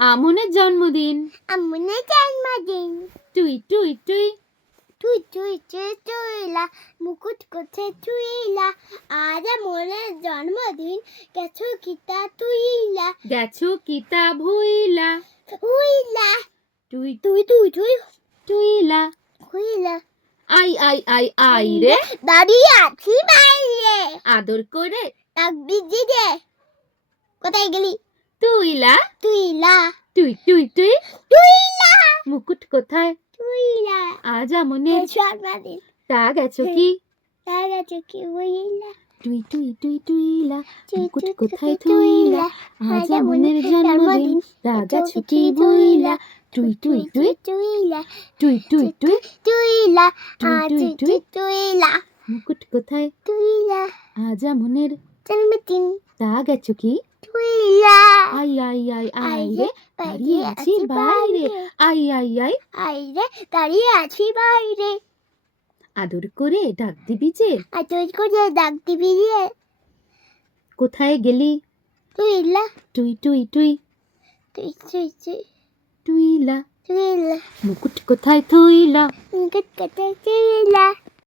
আমনের জন্মদিন। আমনের জন্মদিন। টুই টুই টুই। তুই তুই তুই তুইলা মুকুট করছে তুইলা আজ আমনের জন্মদিন গেছো কিতা তুইলা গেছো কিতা ভুইলা। তুইলা টুই তুই তুই তুই টুইলা। তুইলা আই আই আই আই রে। দাঁড়িয়ে আছি বাইরে আদর করে ডাকবি দিদে কোথায় গেলি তুইলা। তুইলা টুই টুই টুই। তুইলা মুকুট কোথায়? তুইলা আজ আমনের জন্মদিন তা গেছো কি? দাঁড়াচ্ছ কি বইলা টুই টুই টুই টুইলা মুকুট টুই কোথায় থুইলা আজ আমনের জন্মদিন তা গেছো কি বইলা। টুই টুই টুই তুইলা টুই টুই টুই। তুইলা টুই টুই টুই। তুইলা মুকুট কোথায়? তুইলা আজ আমনের জন্মদিন তা গেছো কি? তুইলা আই আই আই আই রে দাঁড়িয়ে আছি বাইরে। আই আই আই আইরে দাঁড়িয়ে আছি বাইরে আদর করে ডাক দিবি যে আর তুই করে ডাক দিবি রে কোথায় গেলি? তুইলা টুই টুই টুই তুই তুই তুই টুইলা তুইলা মুকুট কোথায় থুইলা। মুকুট কোথায় তুইলা